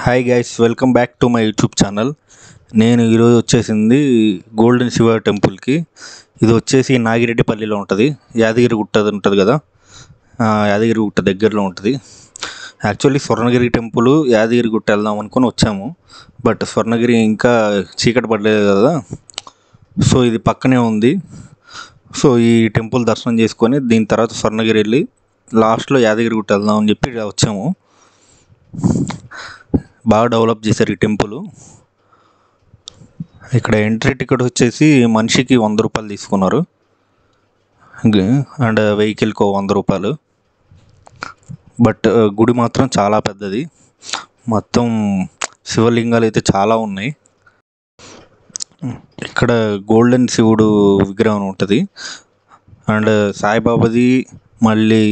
Hi guys, welcome back to my YouTube channel. నేను ఈరోజు వచ్చేసింది గోల్డెన్ శివ టెంపుల్కి. ఇది వచ్చేసి నాగిరెడ్డిపల్లిలో ఉంటుంది. యాదగిరిగుట్ట అది ఉంటుంది కదా, యాదగిరిగుట్ట దగ్గరలో ఉంటుంది. యాక్చువల్లీ స్వర్ణగిరి టెంపుల్ యాదగిరిగుట్ట వెళ్దాం అనుకుని వచ్చాము. బట్ స్వర్ణగిరి ఇంకా చీకటి పడలేదు కదా, సో ఇది పక్కనే ఉంది. సో ఈ టెంపుల్ దర్శనం చేసుకొని దీని తర్వాత స్వర్ణగిరి వెళ్ళి లాస్ట్లో యాదగిరిగుట్ట వెళ్దాం అని చెప్పి ఇలా వచ్చాము. బాగా డెవలప్ చేశారు ఈ టెంపుల్. ఇక్కడ ఎంట్రీ టికెట్ వచ్చేసి మనిషికి 100 రూపాయలు తీసుకున్నారు. అండ్ వెహికల్కి 100 రూపాయలు. బట్ గుడి మాత్రం చాలా పెద్దది. మొత్తం శివలింగాలు అయితే చాలా ఉన్నాయి. ఇక్కడ గోల్డెన్ శివుడు విగ్రహం ఉంటుంది. అండ్ సాయిబాబాది, మళ్ళీ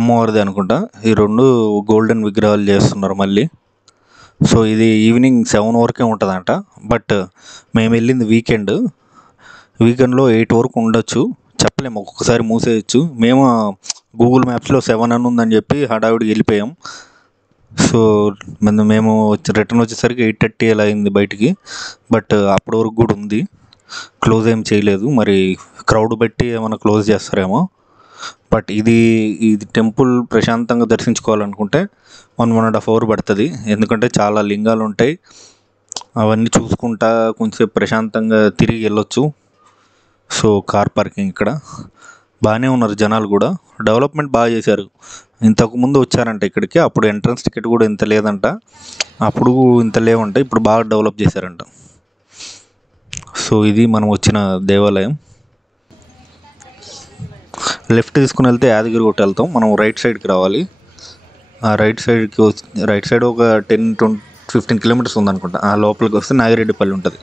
అమ్మవారిది అనుకుంటా, ఈ రెండు గోల్డెన్ విగ్రహాలు చేస్తున్నారు మళ్ళీ. సో ఇది ఈవినింగ్ 7 వరకే ఉంటుందంట. బట్ మేము వెళ్ళింది వీకెండ్లో 8 వరకు ఉండొచ్చు, చెప్పలేము, ఒక్కొక్కసారి మూసేయచ్చు. మేము గూగుల్ మ్యాప్స్లో 7 అని ఉందని చెప్పి హడావిడికి వెళ్ళిపోయాం. సో మేము రిటర్న్ వచ్చేసరికి 8:30 అలా అయింది బయటికి. బట్ అప్పటి వరకు కూడా ఉంది, క్లోజ్ ఏం చేయలేదు. మరి క్రౌడ్ బట్టి ఏమైనా క్లోజ్ చేస్తారేమో. బట్ ఇది టెంపుల్ ప్రశాంతంగా దర్శించుకోవాలనుకుంటే 1.5 అవర్ పడుతుంది. ఎందుకంటే చాలా లింగాలు ఉంటాయి, అవన్నీ చూసుకుంటా కొంచెంసేపు ప్రశాంతంగా తిరిగి వెళ్ళొచ్చు. సో కార్ పార్కింగ్ ఇక్కడ బాగానే ఉన్నారు జనాలు కూడా. డెవలప్మెంట్ బాగా చేశారు. ఇంతకుముందు వచ్చారంట ఇక్కడికి, అప్పుడు ఎంట్రన్స్ టికెట్ కూడా ఇంత లేదంట, అప్పుడు ఇంత లేవంట, ఇప్పుడు బాగా డెవలప్ చేశారంట. సో ఇది మనం వచ్చిన దేవాలయం. లెఫ్ట్ తీసుకుని వెళ్తే యాదగిరిగుట్ట వెళ్తాం. మనం రైట్ సైడ్కి రావాలి. ఆ రైట్ సైడ్ ఒక 10-15 కిలోమీటర్స్ ఉందనుకుంటా. ఆ లోపలికి వస్తే నాగిరెడ్డిపల్లి ఉంటుంది.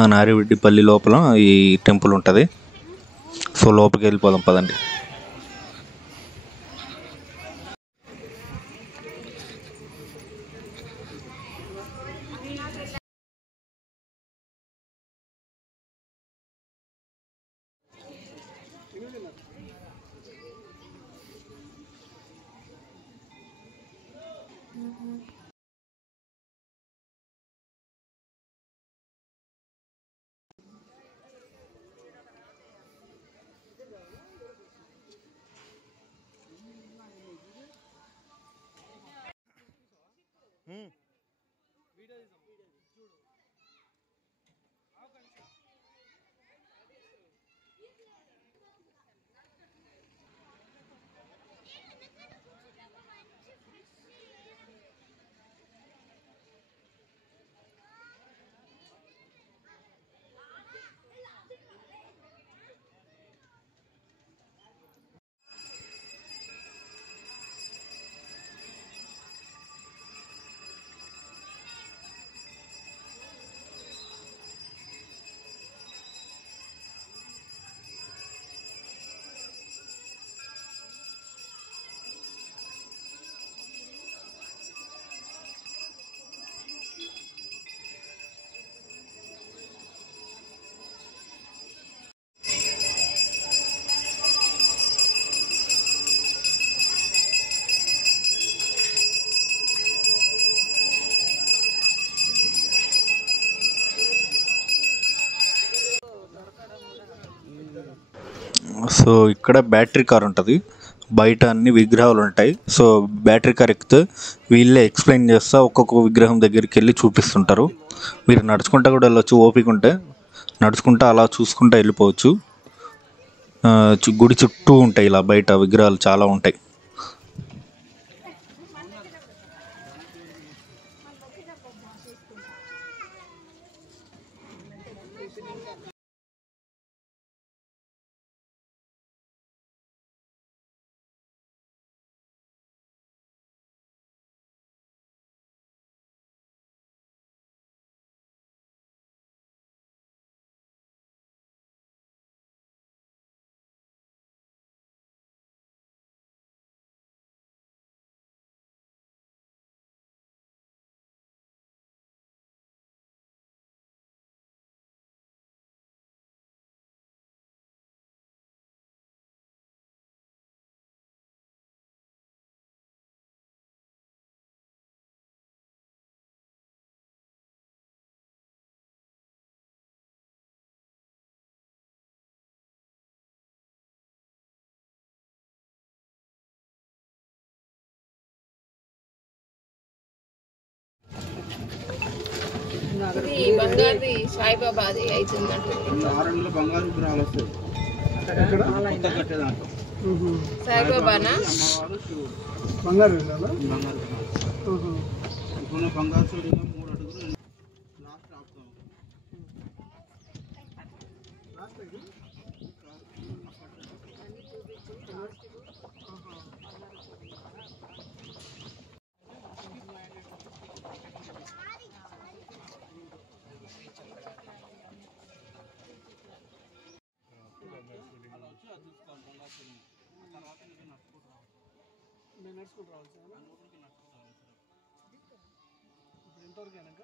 ఆ నాగిరెడ్డిపల్లి లోపల ఈ టెంపుల్ ఉంటుంది. సో లోపలికి వెళ్ళిపోదాం పదండి. సో ఇక్కడ బ్యాటరీ కార్ ఉంటుంది, బయట అన్ని విగ్రహాలు ఉంటాయి. సో బ్యాటరీ కార్ ఎక్కితే వీళ్ళే ఎక్స్ప్లెయిన్ చేస్తా ఒక్కొక్క విగ్రహం దగ్గరికి వెళ్ళి చూపిస్తుంటారు. మీరు నడుచుకుంటా కూడా వెళ్ళొచ్చు, ఓపిక ఉంటే నడుచుకుంటా అలా చూసుకుంటా వెళ్ళిపోవచ్చు. గుడి చుట్టూ ఉంటాయి ఇలా బయట విగ్రహాలు చాలా ఉంటాయి. ఇది బంగారుది సాయిబాబాది అవుతుందంటుంది. ఆరంలో బంగారు విగ్రహాలు వస్తాయి. సాయిబాబానా అమ్మవారు శివుడు బంగారు విగ్రహాలు. బంగారు విగ్రహాలు. ఇప్పుడు బంగారు శివుడు 3 అడుగులు లాస్ట్ ఆపుతాం. నేను నడుచుకుంటూ రావాలి సార్. ఇప్పుడు ఎంతవరకు అయినాక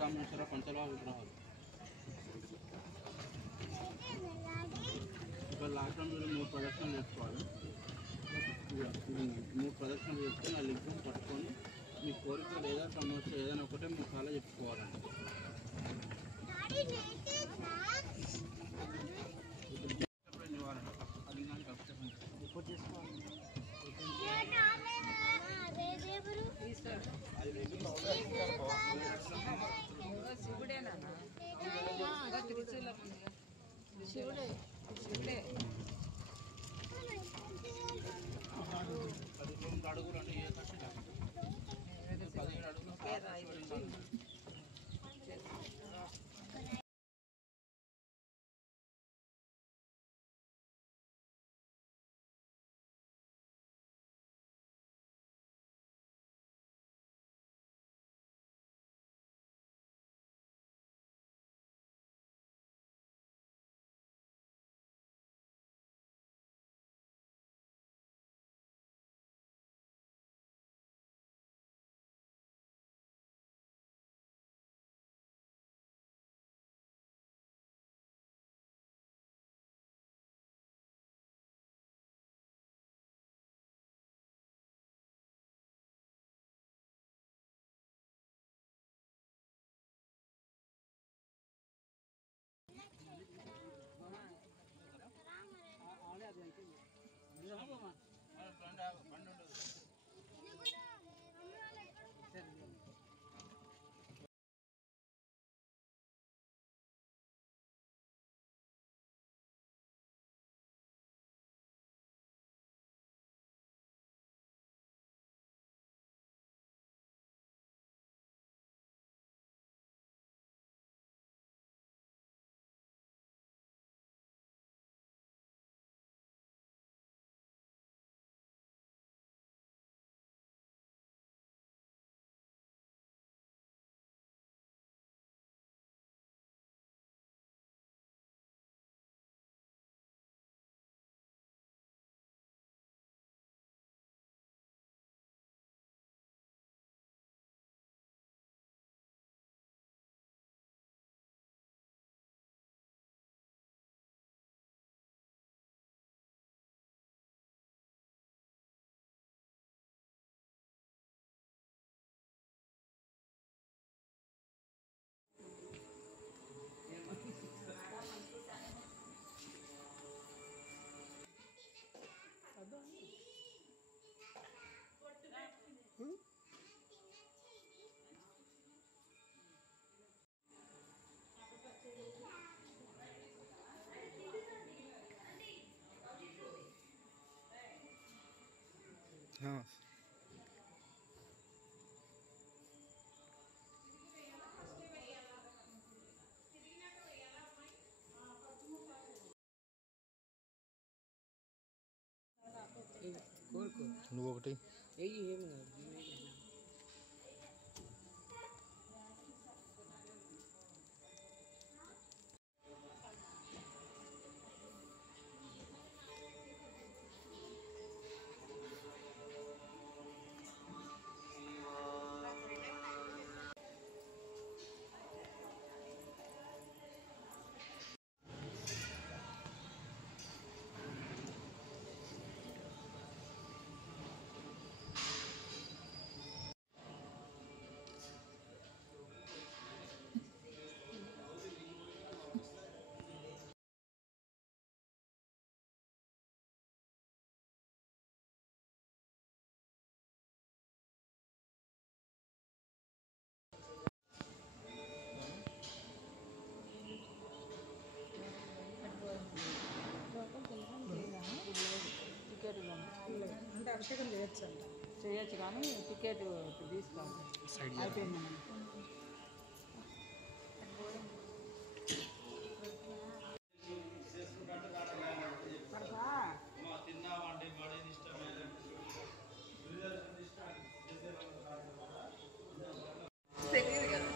కామేశ్వర పంచలోహ విగ్రహాలు. ఇక్కడ లాస్ట్ మీరు 3 ప్రదక్షిణలు చేసుకోవాలి. 3 ప్రదక్షిణలు చేసుకొని ఆ లింగం పట్టుకొని మీ కోరిక లేదా సమస్య ఏదైనా ఒకటే మీరు చాలా చెప్పుకోవాలండి. నివారణ లింగానికి అభిషేకం శివుడేనా? శివుడే శివుడే. 12 అడుగులు అంటే ఏ కష్టం 15 అడుగులు నువ్వు ఒకటి అంటే అభిషేకం చేయొచ్చు అంట, చేయొచ్చు కానీ టికెట్ తీసుకోవాలి అయిపోయింది. తెలియదు కదా.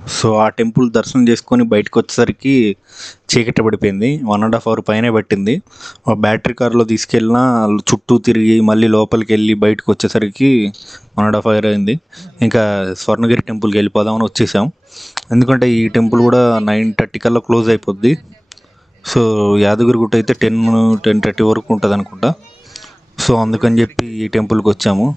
సో ఆ టెంపుల్ దర్శనం చేసుకొని బయటకు వచ్చేసరికి చీకటి పడిపోయింది. 1.5 అవర్ పైనే పట్టింది. బ్యాటరీ కార్లో తీసుకెళ్ళినా చుట్టూ తిరిగి మళ్ళీ లోపలికి వెళ్ళి బయటకు వచ్చేసరికి 1.5 అవర్ అయింది. ఇంకా స్వర్ణగిరి టెంపుల్కి వెళ్ళిపోదామని వచ్చేసాం. ఎందుకంటే ఈ టెంపుల్ కూడా 9:30 కల్లా క్లోజ్ అయిపోద్ది. సో యాదగిరిగుట్ట అయితే 10-10:30 వరకు ఉంటుంది అనుకుంటా. సో అందుకని చెప్పి ఈ టెంపుల్కి వచ్చాము.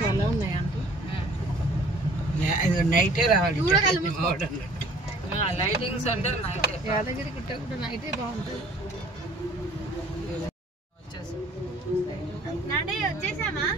చాలా ఉన్నాయంటే నైటే రావాలి లైటింగ్స్ అంటే నైటే, యాదగిరి గుట్ట కూడా నైటే బాగుంటుంది. వచ్చేసామా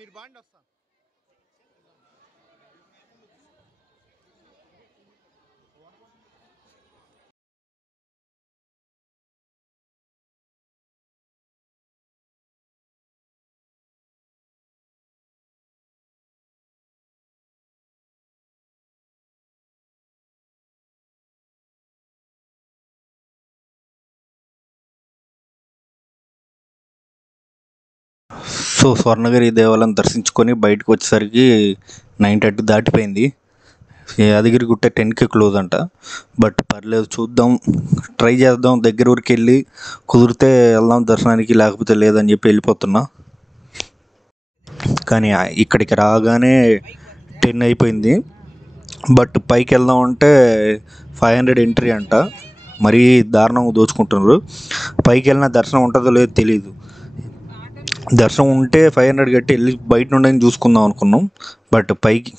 మీరు బాండి వస్తాను. సో స్వర్ణగిరి దేవాలయం దర్శించుకొని బయటకు వచ్చేసరికి 9:30 దాటిపోయింది. యాదగిరి గుట్ట 10కి క్లోజ్ అంట. బట్ పర్లేదు, చూద్దాం, ట్రై చేద్దాం, దగ్గర ఊరికి వెళ్ళి కుదిరితే వెళ్దాం దర్శనానికి, లేకపోతే లేదని చెప్పి వెళ్ళిపోతున్నా. కానీ ఇక్కడికి రాగానే 10 అయిపోయింది. బట్ పైకి వెళ్దాం అంటే 500 ఎంట్రీ అంట. మరీ దారుణంగా దోచుకుంటున్నారు. పైకి వెళ్ళిన దర్శనం ఉంటుందో లేదో తెలియదు. దర్శనం ఉంటే 500 కట్టి వెళ్ళి బయట నుండి చూసుకుందాం అనుకున్నాం. బట్ పైకి